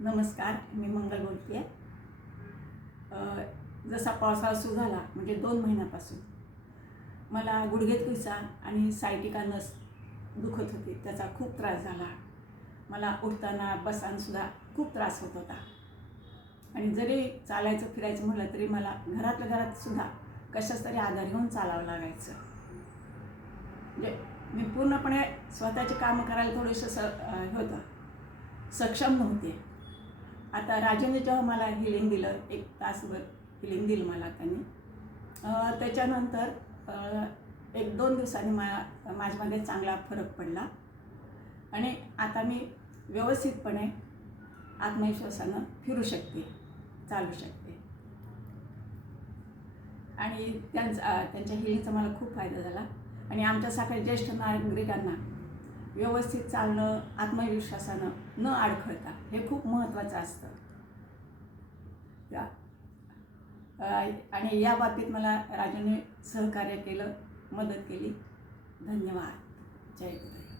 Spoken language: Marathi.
नमस्कार, मी मंगल बोलते आहे. जसा पावसाळा सुरू झाला म्हणजे 2 महिन्यापासून मला गुडघेत कुयचा आणि सायटिका नस दुखत होती. त्याचा खूप त्रास झाला. मला उठताना बसतानासुद्धा खूप त्रास होत होता. आणि जरी चालायचं फिरायचं म्हटलं तरी मला घरातल्या घरातसुद्धा कशाच तरी आधार घेऊन चालावं लागायचं. म्हणजे मी पूर्णपणे स्वतःची कामं करायला थोडंसं होतं, सक्षम नव्हते. आता राजेंनी जेव्हा मला हिलिंग दिलं, 1 तासभर हिलिंग दिलं मला त्यांनी, त्याच्यानंतर 1-2 दिवसांनी माझ्यामध्ये चांगला फरक पडला आणि आता मी व्यवस्थितपणे आत्मविश्वासानं फिरू शकते, चालू शकते. आणि त्यांच्या हिलिंगचा मला खूप फायदा झाला. आणि आमच्यासारख्या ज्येष्ठ नागरिकांना व्यवस्थित चालणं, आत्मविश्वासानं न अडखळता हे खूप महत्त्वाचं असतं. आणि या बाबतीत मला राजूने सहकार्य केलं, मदत केली. धन्यवाद. जय गुरु.